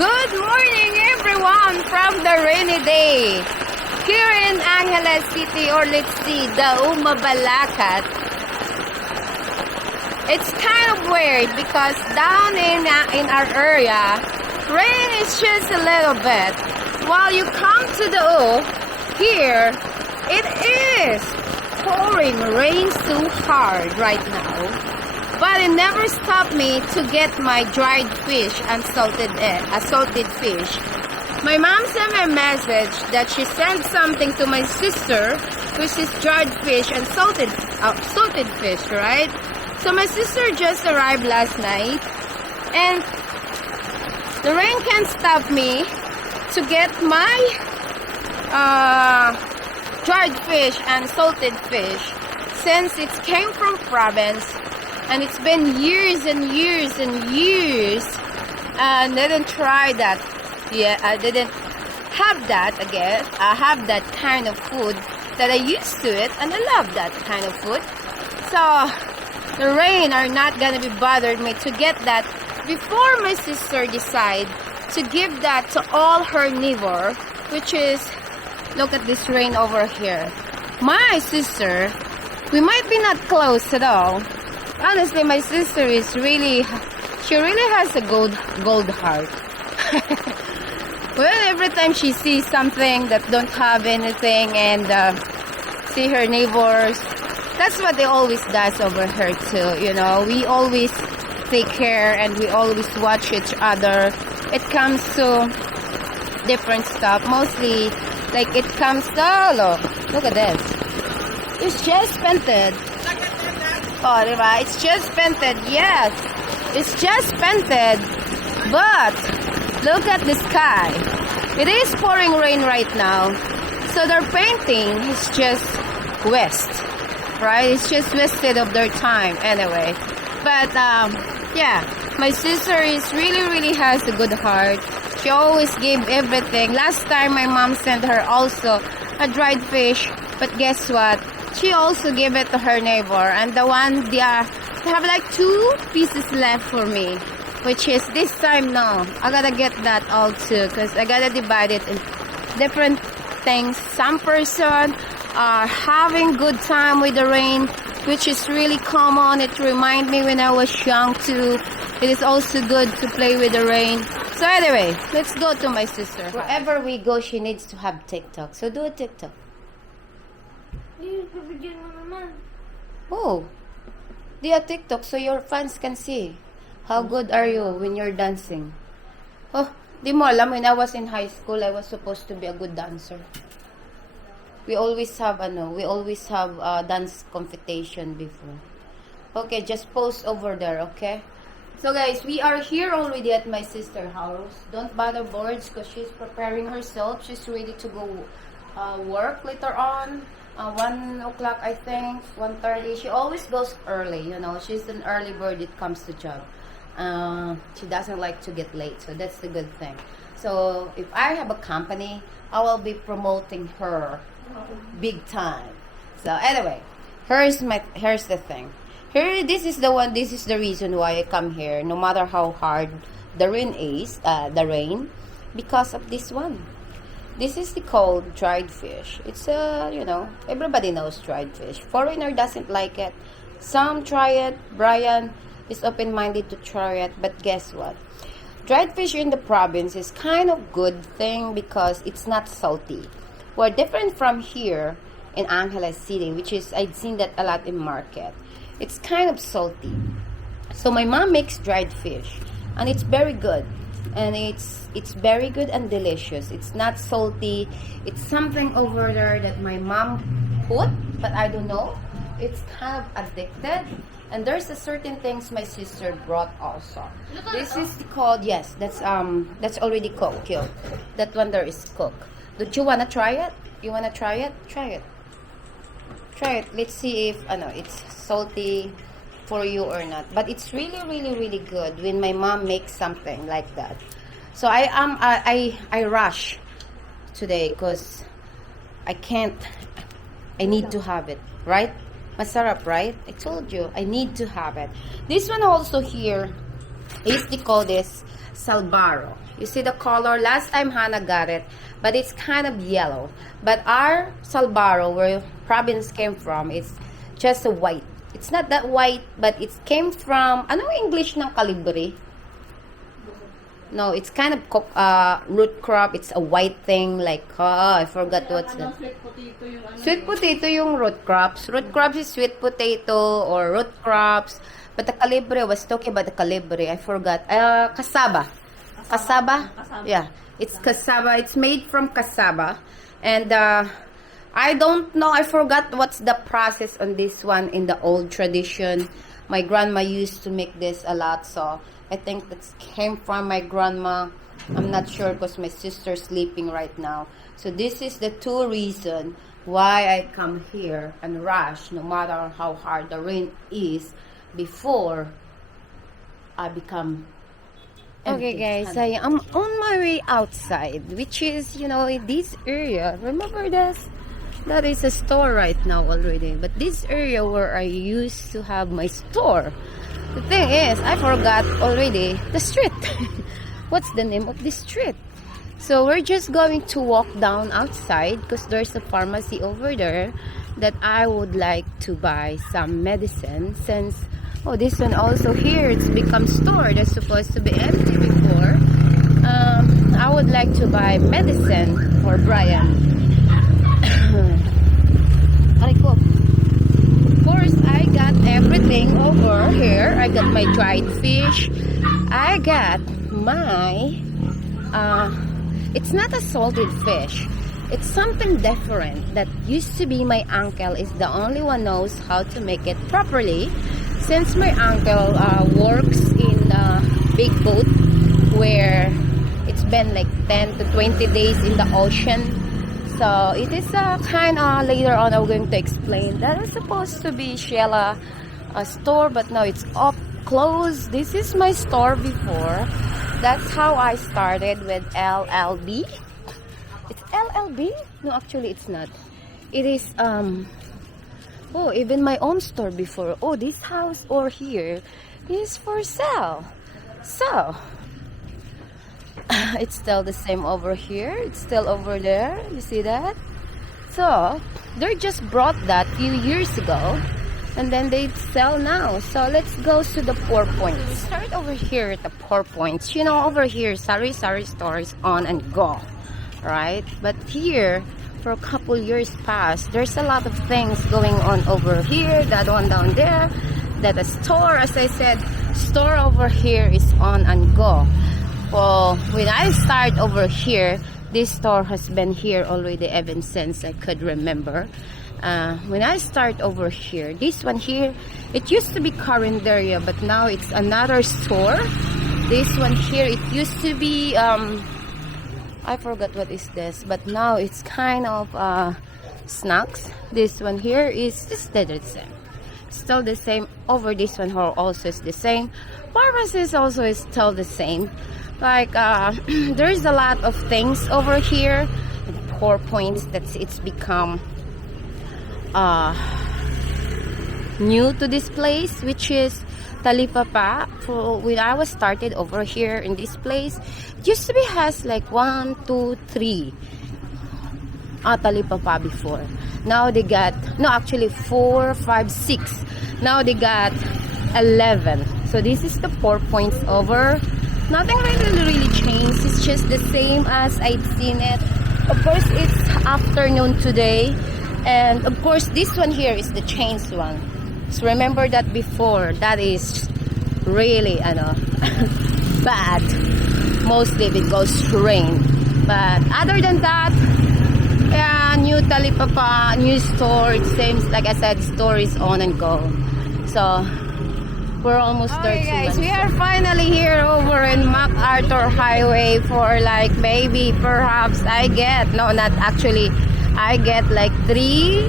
Good morning everyone from the rainy day here in Angeles City, or let's see, Dauma, Balacat. It's kind of weird because down in our area, rain is just a little bit. While you come to the here, it is pouring rain so hard right now. But it never stopped me to get my dried fish and salted fish. My mom sent me a message that she sent something to my sister, which is dried fish and salted fish, right? So my sister just arrived last night, and the rain can't stop me to get my dried fish and salted fish, since it came from province. And it's been years and years and years, and I didn't try that. Yeah, I didn't have that again. I have that kind of food that I used to it, and I love that kind of food. So the rain are not gonna be bothered me to get that before my sister decide to give that to all her neighbor, which is, look at this rain over here. My sister, we might be not close at all. Honestly, my sister is really, she really has a gold heart. Well, every time she sees something that don't have anything and see her neighbors, that's what they always does over here too. You know, we always take care and we always watch each other. It comes to different stuff, mostly like it comes to, look at this. It's just painted. Oh, diba? It's just painted. Yes, it's just painted. But look at the sky. It is pouring rain right now. So their painting is just west, right? It's just wasted of their time anyway. But yeah, my sister is really has a good heart. She always gave everything. Last time my mom sent her also a dried fish, but guess what? She also gave it to her neighbor, and the one they have like 2 pieces left for me, which is this time no, I gotta get that all too, because I gotta divide it in different things. Some person are having good time with the rain, which is really common. It reminds me when I was young too. It is also good to play with the rain. So anyway, let's go to my sister. Wherever we go, she needs to have TikTok. So do a TikTok. Oh, do a TikTok so your fans can see how good are you when you're dancing. Oh, di mo alam, when I was in high school, I was supposed to be a good dancer. We always have dance competition before. Okay, just post over there, okay? So guys, we are here already at my sister's house. Don't bother boards because she's preparing herself. She's ready to go work later on. 1 o'clock, I think, 1:30. She always goes early, you know. She's an early bird when it comes to job. She doesn't like to get late, so that's the good thing. So if I have a company, I will be promoting her big time. So anyway, here's the thing. This is the reason why I come here, no matter how hard the rain is, because of this one. This is called dried fish. It's you know, everybody knows dried fish. Foreigner doesn't like it. Some try it. Brian is open-minded to try it. But guess what? Dried fish in the province is kind of good thing because it's not salty. We're different from here in Angeles City, which is, I've seen that a lot in market. It's kind of salty. So my mom makes dried fish, and it's very good. And it's very good and delicious. It's not salty. It's something over there that my mom put, but I don't know. It's kind of addicted. And there's a certain things my sister brought also. This is called, yes, that's already cooked. That one there is cooked. Don't you wanna try it? You wanna try it? Try it. Try it. Let's see if it's salty for you or not. But it's really good when my mom makes something like that. So I rush today because I need to have it, right? Masarap, right? I told you I need to have it. This one also here I used to call this Salbaro. You see the color? Last time Hannah got it, but it's kind of yellow. But our Salbaro, where province came from, it's just a white. It's not that white, but it came from, anong English ng calibre? No, it's kind of root crop. It's a white thing, like, I forgot what's that. Sweet potato yung root crops. Root crops is sweet potato or root crops. But the calibre, was talking about the calibre. I forgot. Cassava. Cassava? Yeah. It's cassava. It's made from cassava. And I don't know. I forgot what's the process on this one in the old tradition. My grandma used to make this a lot. So I think that came from my grandma. I'm not sure because my sister's sleeping right now. So this is the two reasons why I come here and rush no matter how hard the rain is before I become empty. Okay guys, I am on my way outside, which is, you know, in this area. Remember this? That is a store right now already. But this area where I used to have my store, the thing is, I forgot already the street. What's the name of this street? So we're just going to walk down outside because there's a pharmacy over there that I would like to buy some medicine since, oh, this one also here, it's become store. That's supposed to be empty before. I would like to buy medicine for Brian. Of course, I got everything over here. I got my dried fish. I got my, it's not a salted fish. It's something different that used to be my uncle is the only one knows how to make it properly. Since my uncle works in a big boat where it's been like 10 to 20 days in the ocean. So it is kind of, later on I'm going to explain. That is supposed to be Sheila store, but now it's up closed. This is my store before. That's how I started with LLB. It's LLB? No, actually it's not. It is, oh, even my own store before. Oh, this house or here is for sale. So, it's still the same over here. It's still over there. You see that? So, they just brought that few years ago. And then they sell now. So, let's go to the 4 points. Start over here at the 4 points. You know, over here, sari store is on and go. Right? But here, for a couple years past, there's a lot of things going on over here. That one down there. That a store, as I said, store over here is on and go. Well, when I start over here, this store has been here already ever since I could remember. When I start over here, this one here, it used to be Carinderia, but now it's another store. This one here, it used to be, I forgot what is this, but now it's kind of snacks. This one here is still the same. Still the same. Over this one here also is the same. Pharmacies also is still the same. Like, there's a lot of things over here. 4 points that it's become new to this place, which is Talipapa. When I was started over here in this place, it used to be has like 1, 2, 3 Talipapa before. Now they got, no, actually 4, 5, 6. Now they got 11. So this is the 4 points over. Nothing really changed. It's just the same as I'd seen it. Of course, it's afternoon today. And of course, this one here is the changed one. So remember that before, that is really, bad. Mostly because rain. But other than that, yeah, new Talipapa, new store. It seems, like I said, store is on and go. So, we're almost there. Guys, we are finally here over in MacArthur Highway for like maybe perhaps I get, no, not actually, I get like 3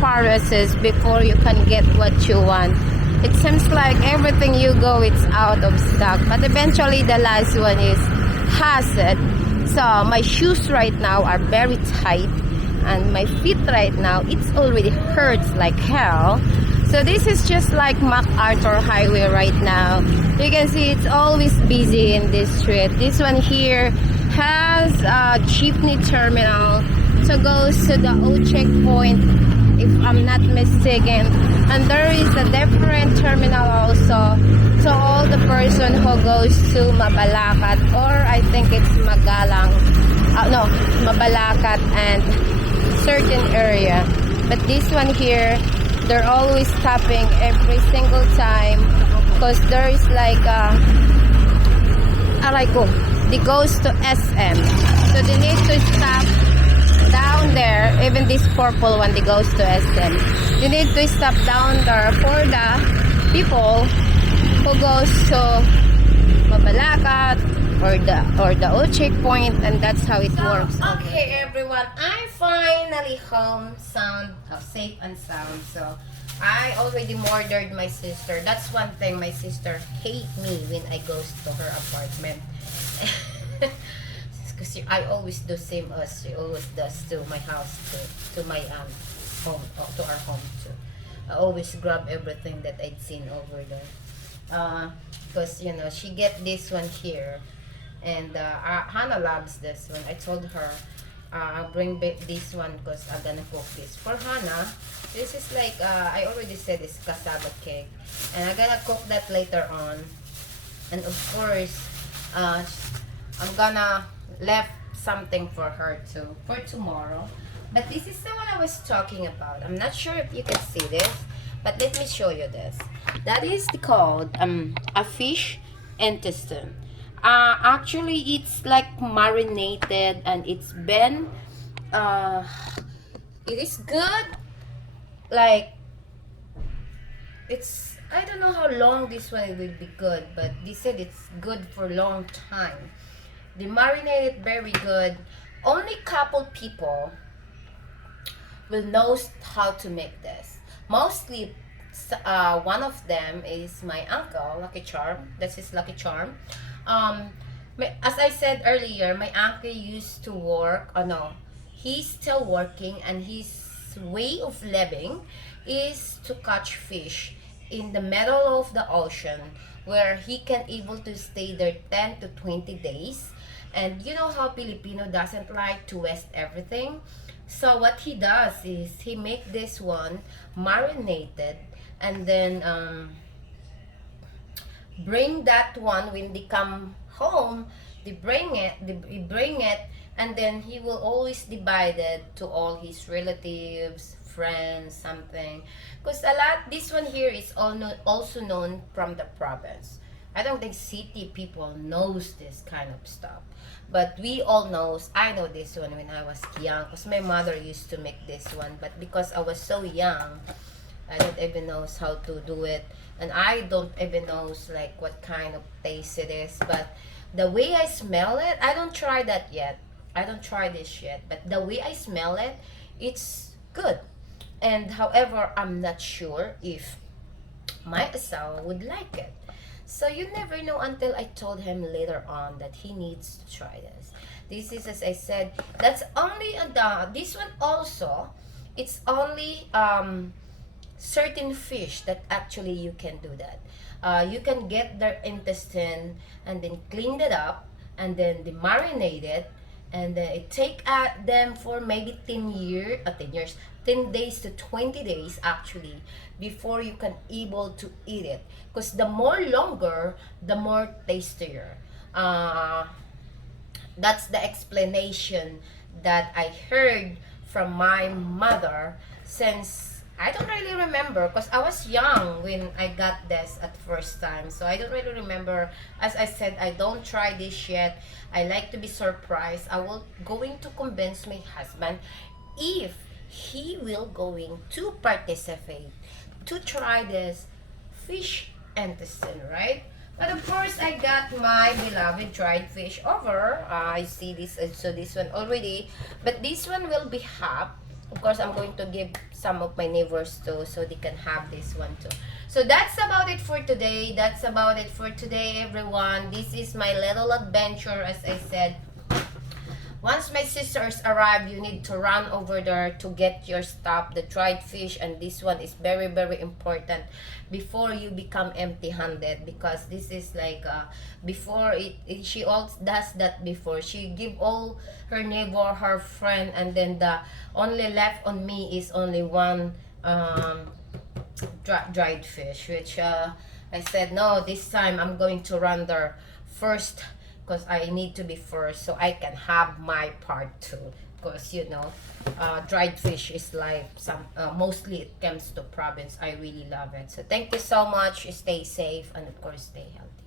pharmacies before you can get what you want. It seems like everything you go, it's out of stock. But eventually the last one has it. So my shoes right now are very tight. And my feet right now, it's already hurts like hell. So this is just like MacArthur Highway right now. You can see it's always busy in this street. This one here has a jeepney terminal. So goes to the O checkpoint, if I'm not mistaken. And there is a different terminal also. So all the person who goes to Mabalacat, or I think it's Magalang. No, Mabalacat and certain area. But this one here, they're always stopping every single time because there is like it goes to SM, so they need to stop down there. Even this purple one, they goes to SM. You need to stop down there for the people who goes to Mabalacat or the O checkpoint, and that's how it works. Okay, everyone, I finally home safe and sound. So I already murdered my sister. That's one thing, my sister hate me when I goes to her apartment. Because I always do same as she always does to my house, to my home, to our home too. I always grab everything that I'd seen over there. Because you know she get this one here, and Hannah loves this one. I told her I'll bring back this one because I'm gonna cook this for Hannah. This is like I already said, it's cassava cake, and I'm gonna cook that later on. And of course, I'm gonna left something for her too for tomorrow. But this is the one I was talking about. I'm not sure if you can see this, but let me show you this. That is called a fish intestine. Actually, it's like marinated, and it's been it is good. Like it's, I don't know how long this one will be good, but they said it's good for a long time. They marinate it very good. Only couple people will know how to make this. Mostly, one of them is my uncle, Lucky Charm. That's his Lucky Charm. As I said earlier, my uncle used to work. Oh no, he's still working, and his way of living is to catch fish in the middle of the ocean, where he can able to stay there 10 to 20 days. And you know how Filipino doesn't like to waste everything. So what he does is he make this one marinated, and then bring that one when they come home. They bring it, and then he will always divide it to all his relatives, friends, something. Because this one here is also known from the province. I don't think city people knows this kind of stuff, but we all knows. I know this one when I was young, because my mother used to make this one. But because I was so young, I don't even know how to do it, and I don't even know like what kind of taste it is. But the way I smell it, I don't try that yet. I don't try this yet, but the way I smell it, it's good. And however, I'm not sure if my asawa would like it. So you never know until I told him later on that he needs to try this. This is, as I said, that's only this one also. It's only certain fish that actually you can do that. You can get their intestine and then clean it up, and then they marinate it, and then it take them for maybe 10 days to 20 days actually before you can able to eat it, because the more longer, the more tastier. That's the explanation that I heard from my mother, since I don't really remember, because I was young when I got this at first time. So I don't really remember. As I said, I don't try this yet. I like to be surprised. I will going to convince my husband if he will going to participate to try this fish intestine, right? But of course, I got my beloved dried fish over. I see this, so this one already, but this one will be half. Of course, I'm going to give some of my neighbors too, so they can have this one too. So that's about it for today. That's about it for today, everyone. This is my little adventure, as I said, Once my sisters arrive, you need to run over there to get your stuff, the dried fish, and this one is very, very important before you become empty-handed, because this is like before she also does that before. She give all her neighbor, her friend, and then the only left on me is only one dried fish, which I said, no, this time I'm going to run there first because I need to be first so I can have my part too. Because, you know, dried fish is like some, mostly it comes to province. I really love it. So thank you so much. Stay safe and of course stay healthy.